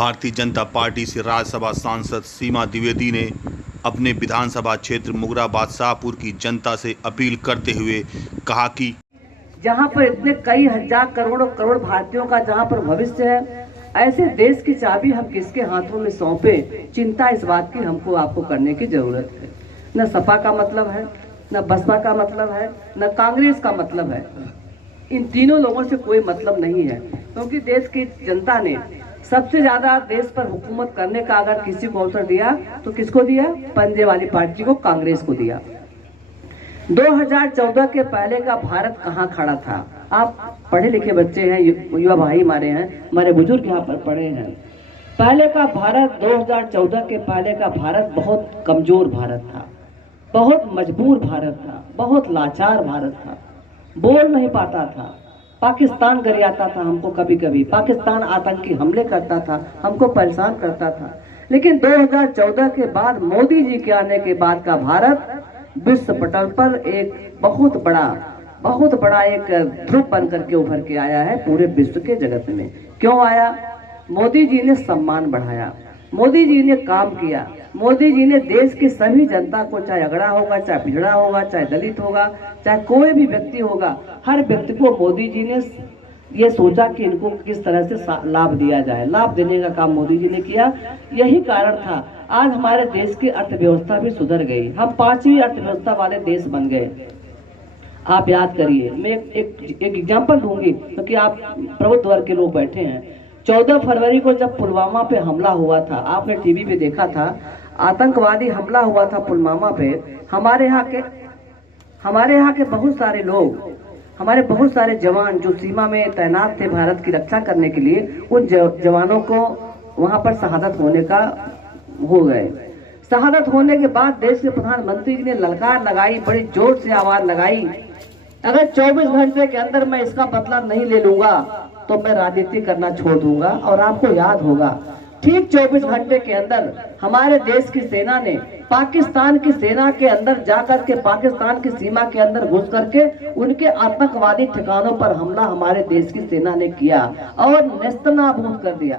Bharatiya Janata party से राज्यसभा सांसद सीमा द्विवेदी ने अपने विधानसभा क्षेत्र मुगराबाद शाहपुर की जनता से अपील करते हुए कहा कि जहां पर इतने कई हजार करोड़ों करोड़ भारतीयों का जहां पर भविष्य है, ऐसे देश की चाबी हम किसके हाथों में सौंपे, चिंता इस बात की हमको आपको करने की जरूरत है। न सपा का मतलब है, न बसपा का मतलब है, न कांग्रेस का मतलब है। इन तीनों लोगों से कोई मतलब नहीं है, क्योंकि देश की जनता ने सबसे ज्यादा देश पर हुकूमत करने का अगर किसी को अवसर दिया तो किसको दिया? पंजे वाली पार्टी को, कांग्रेस को दिया। 2014 के पहले का भारत कहाँ खड़ा था? आप पढ़े लिखे बच्चे हैं, युवा भाई हमारे हैं, हमारे बुजुर्ग यहाँ पर पढ़े हैं। पहले का भारत, 2014 के पहले का भारत बहुत कमजोर भारत था, बहुत मजबूर भारत था, बहुत लाचार भारत था, बोल नहीं पाता था। पाकिस्तान गरियाता था हमको, कभी कभी पाकिस्तान आतंकी हमले करता था, हमको परेशान करता था। लेकिन 2014 के बाद मोदी जी के आने के बाद का भारत विश्व पटल पर एक बहुत बड़ा एक ध्रुव बन करके उभर के आया है पूरे विश्व के जगत में। क्यों आया? मोदी जी ने सम्मान बढ़ाया, मोदी जी ने काम किया, मोदी जी ने देश की सभी जनता को, चाहे अगड़ा होगा, चाहे पिछड़ा होगा, चाहे दलित होगा, चाहे कोई भी व्यक्ति होगा, हर व्यक्ति को मोदी जी ने ये सोचा कि इनको किस तरह से लाभ दिया जाए। लाभ देने का काम मोदी जी ने किया। यही कारण था आज हमारे देश की अर्थव्यवस्था भी सुधर गई, हम 5वीं अर्थव्यवस्था वाले देश बन गए। आप याद करिए, मैं एक एग्जाम्पल दूंगी क्योंकि आप प्रबुद्ध वर्ग के लोग बैठे हैं। 14 फरवरी को जब पुलवामा पे हमला हुआ था, आपने टीवी पे देखा था, आतंकवादी हमला हुआ था पुलवामा पे। हमारे यहाँ के बहुत सारे लोग, हमारे बहुत सारे जवान जो सीमा में तैनात थे भारत की रक्षा करने के लिए, उन जवानों को वहां पर शहादत होने का हो गए। शहादत होने के बाद देश के प्रधानमंत्री जी ने ललकार लगाई, बड़ी जोर से आवाज लगाई, अगर 24 घंटे के अंदर मैं इसका बदला नहीं ले लूंगा तो मैं राजनीति करना छोड़ दूंगा। और आपको याद होगा, ठीक 24 घंटे के अंदर हमारे देश की सेना ने पाकिस्तान की सेना के अंदर जाकर के, पाकिस्तान की सीमा के अंदर घुस करके उनके आतंकवादी ठिकानों पर हमला हमारे देश की सेना ने किया और नेस्तनाबूद कर दिया।